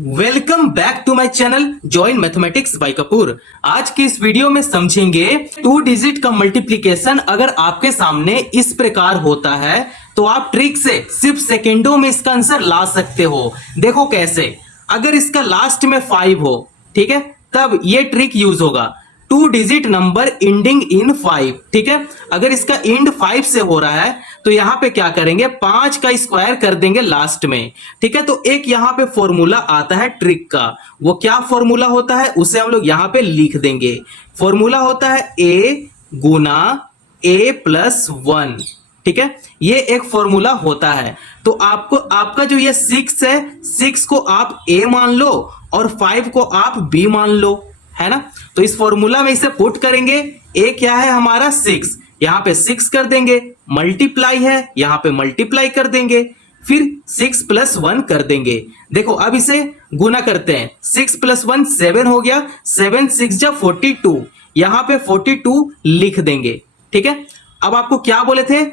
Welcome back to my channel join mathematics by Kapoor. आज के इस वीडियो में समझेंगे 2 डिजिट का मल्टीप्लिकेशन अगर आपके सामने इस प्रकार होता है तो आप ट्रिक से सिर्फ सेकेंडों में इसका आंसर ला सकते हो। देखो कैसे, अगर इसका लास्ट में 5 हो, ठीक है, तब ये ट्रिक यूज होगा। 2 डिजिट नंबर एंडिंग इन 5, ठीक है। अगर इसका एंड 5 से हो रहा है तो यहां पे क्या करेंगे, 5 का स्क्वायर कर देंगे लास्ट में, ठीक है। तो एक यहां पे फॉर्मूला आता है ट्रिक का, वो क्या फॉर्मूला होता है उसे हम लोग यहां पे लिख देंगे। फॉर्मूला होता है a गुना a+1, ठीक है। ये एक फॉर्मूला होता है। तो आपको आपका जो ये 6 है, 6 को आप a मान लो और 5 को आप b मान लो, है ना। तो इस फॉर्मूला में इसे पुट करेंगे। a क्या है हमारा 6, यहां पे 6 कर देंगे, मल्टीप्लाई है यहां पे मल्टीप्लाई कर देंगे, फिर 6 + 1 कर देंगे। देखो अब इसे गुना करते हैं, 6 + 1 7 हो गया, 7 6 जा 42, यहां पे 42 लिख देंगे, ठीक है। अब आपको क्या बोले थे,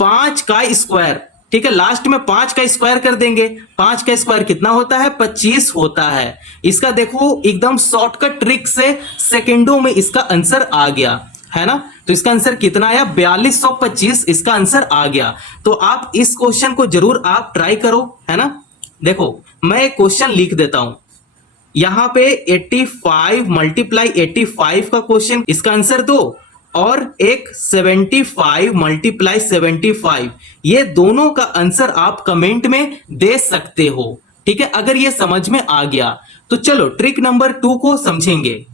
5 का स्क्वायर, ठीक है, लास्ट में 5 का स्क्वायर कर देंगे। 5 का स्क्वायर कितना होता है, 25 होता है। इसका देखो एकदम शॉर्टकट ट्रिक से सेकेंडों में इसका आंसर आ गया, है ना। तो इसका आंसर कितना आया, 4225 इसका आंसर आ गया। तो आप इस क्वेश्चन को जरूर आप ट्राई करो, है ना। देखो मैं एक क्वेश्चन लिख देता हूं यहां पे, 85 × 85 का क्वेश्चन, इसका आंसर दो, और एक 75 × 75, ये दोनों का आंसर आप कमेंट में दे सकते हो, ठीक है। अगर ये समझ में आ गया तो चलो ट्रिक नंबर 2 को समझेंगे।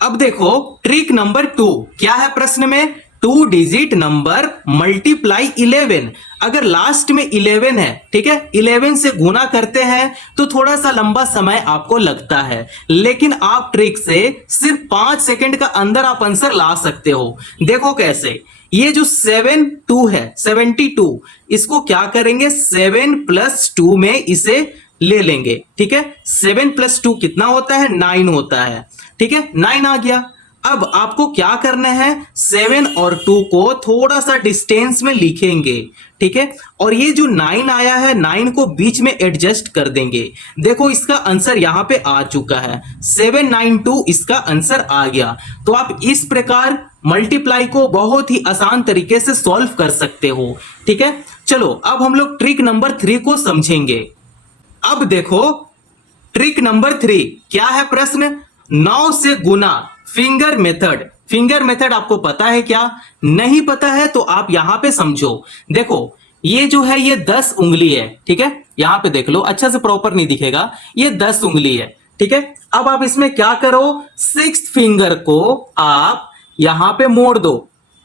अब देखो ट्रिक नंबर 2 क्या है, प्रश्न में 2 डिजिट नंबर मल्टीप्लाई 11, अगर लास्ट में 11 है, ठीक है, 11 से गुना करते हैं तो थोड़ा सा लंबा समय आपको लगता है, लेकिन आप ट्रिक से सिर्फ 5 सेकंड का अंदर आप आंसर ला सकते हो। देखो कैसे, ये जो 72 है, 72, इसको क्या करेंगे, 7 + 2 में इसे ले लेंगे, ठीक है। 7 + 2 कितना होता है, 9 होता है, ठीक है, 9 आ गया। अब आपको क्या करना है, 7 और 2 को थोड़ा सा डिस्टेंस में लिखेंगे, ठीक है, और ये जो 9 आया है, 9 को बीच में एडजस्ट कर देंगे। देखो इसका आंसर यहां पे आ चुका है, 792 इसका आंसर आ गया। तो आप इस प्रकार मल्टीप्लाई को बहुत ही आसान तरीके से सॉल्व कर सकते हो, ठीक है। चलो अब हम लोग ट्रिक नंबर 3 को समझेंगे। अब देखो ट्रिक नंबर 3 क्या है, प्रश्न 9 से गुना, फिंगर मेथड। फिंगर मेथड आपको पता है क्या, नहीं पता है तो आप यहां पे समझो। देखो ये जो है ये 10 उंगली है, ठीक है, यहां पे देख लो, अच्छा से प्रॉपर नहीं दिखेगा, ये 10 उंगली है, ठीक है। अब आप इसमें क्या करो, 6th फिंगर को आप यहां पे मोड़ दो,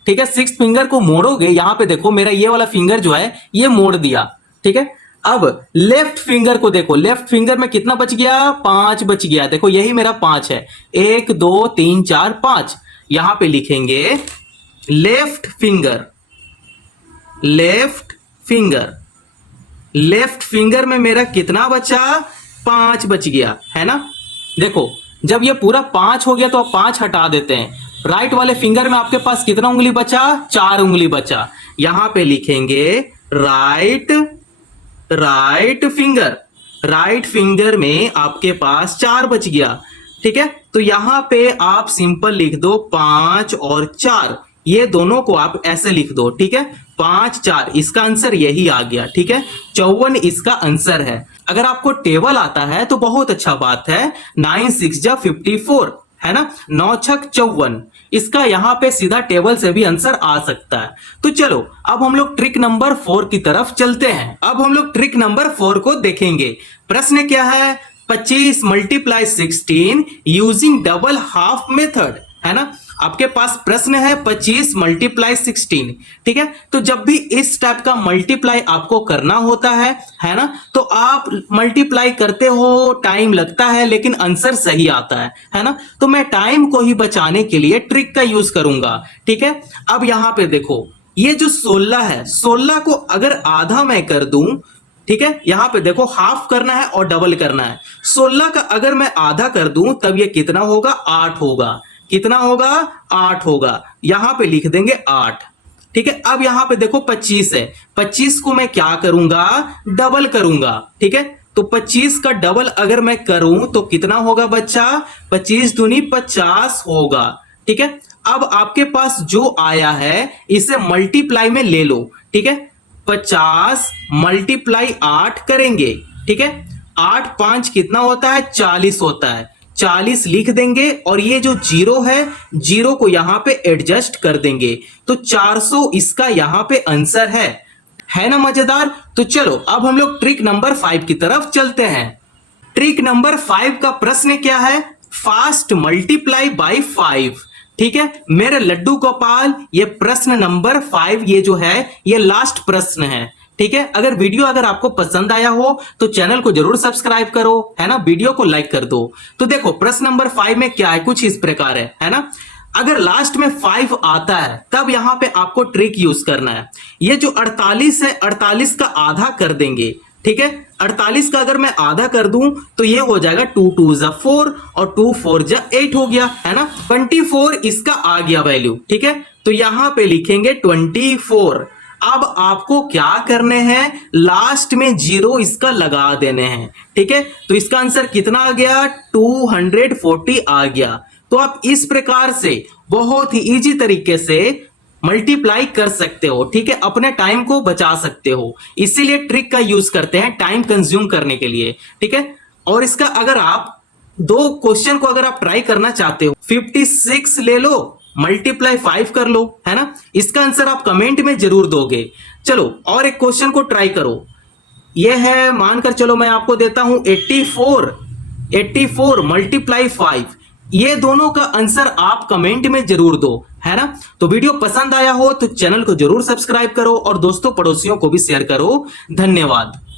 ठीक है। 6th फिंगर को मोड़ोगे, यहां पे देखो मेरा ये वाला फिंगर जो है ये मोड़ दिया, ठीक है। अब लेफ्ट फिंगर को देखो, लेफ्ट फिंगर में कितना बच गया, 5 बच गया। देखो यही मेरा 5 है, 1 2 3 4 5, यहां पे लिखेंगे left finger, left finger, left finger में मेरा कितना बचा, 5 बच गया, है ना। देखो जब ये पूरा 5 हो गया तो आप 5 हटा देते हैं। राइट वाले फिंगर में आपके पास कितना उंगली बचा, 4 उंगली बचा। यहां पे लिखेंगे राइट फिंगर, राइट फिंगर में आपके पास 4 बच गया, ठीक है। तो यहां पे आप सिंपल लिख दो 5 और 4, ये दोनों को आप ऐसे लिख दो, ठीक है, 5 4, इसका आंसर यही आ गया, ठीक है, 54 इसका आंसर है। अगर आपको टेबल आता है तो बहुत अच्छा बात है, 9 6 जा 54, है ना, 9 6 54, इसका यहां पे सीधा टेबल से भी आंसर आ सकता है। तो चलो अब हम लोग ट्रिक नंबर 4 की तरफ चलते हैं। अब हम लोग ट्रिक नंबर 4 को देखेंगे। प्रश्न क्या है, 25 × 16 यूजिंग डबल हाफ मेथड, है ना। आपके पास प्रश्न है 25 × 16, ठीक है। तो जब भी इस टाइप का मल्टीप्लाई आपको करना होता है ना, तो आप मल्टीप्लाई करते हो, टाइम लगता है लेकिन आंसर सही आता है ना। तो मैं टाइम को ही बचाने के लिए ट्रिक का यूज करूंगा, ठीक है। अब यहां पे देखो ये जो 16 है, 16 को अगर आधा मैं कर दूं, ठीक है, यहां पे देखो हाफ करना है और डबल करना है। 16 का अगर मैं आधा कर दूं तब ये कितना होगा, 8 होगा। कितना होगा, 8 होगा। यहां पे लिख देंगे 8, ठीक है। अब यहां पे देखो 25 है, 25 को मैं क्या करूंगा, डबल करूंगा, ठीक है। तो 25 का डबल अगर मैं करूं तो कितना होगा बच्चा? 25 दूनी 50 होगा। ठीक है, अब आपके पास जो आया है इसे मल्टीप्लाई में ले लो। ठीक है, 50 मल्टीप्लाई 8 करेंगे। ठीक है, 8 5 कितना होता है? 40 होता है। 40 लिख देंगे और ये जो जीरो है, जीरो को यहां पे एडजस्ट कर देंगे, तो 400 इसका यहां पे आंसर है ना मजेदार? तो चलो अब हम लोग ट्रिक नंबर 5 की तरफ चलते हैं। ट्रिक नंबर 5 का प्रश्न क्या है? Fast multiply by 5। ठीक है मेरे लड्डू गोपाल, ये प्रश्न नंबर 5 ये जो है ये लास्ट प्रश्न है। ठीक है, अगर वीडियो अगर आपको पसंद आया हो तो चैनल को जरूर सब्सक्राइब करो, है ना, वीडियो को लाइक कर दो। तो देखो प्रश्न नंबर 5 में क्या है, कुछ इस प्रकार है ना। अगर लास्ट में 5 आता है तब यहां पे आपको ट्रिक यूज करना है। ये जो 48 है, 48 का आधा कर देंगे। ठीक है, 48 का अगर मैं आधा कर दूं तो ये हो जाएगा 2 2 जा 4 और 2 4 जा 8 हो गया, है ना। 24 इसका आ गया वैल्यू। ठीक है, तो यहां पे लिखेंगे 24। अब आपको क्या करने हैं? लास्ट में जीरो इसका लगा देने हैं। ठीक है, तो इसका आंसर कितना आ गया? 240 आ गया। तो आप इस प्रकार से बहुत ही इजी तरीके से मल्टीप्लाई कर सकते हो। ठीक है, अपने टाइम को बचा सकते हो, इसीलिए ट्रिक का यूज करते हैं टाइम कंज्यूम करने के लिए। ठीक है, और इसका अगर आप दो क्वेश्चन को अगर आप ट्राई करना चाहते हो, 56 ले लो मल्टीप्लाई 5 कर लो, है ना। इसका आंसर आप कमेंट में जरूर दोगे। चलो और एक क्वेश्चन को ट्राई करो। यह है, मानकर चलो मैं आपको देता हूं 84 मल्टीप्लाई 5। ये दोनों का आंसर आप कमेंट में जरूर दो, है ना। तो वीडियो पसंद आया हो तो चैनल को जरूर सब्सक्राइब करो और दोस्तों पड़ोसियों को भी शेयर करो। धन्यवाद।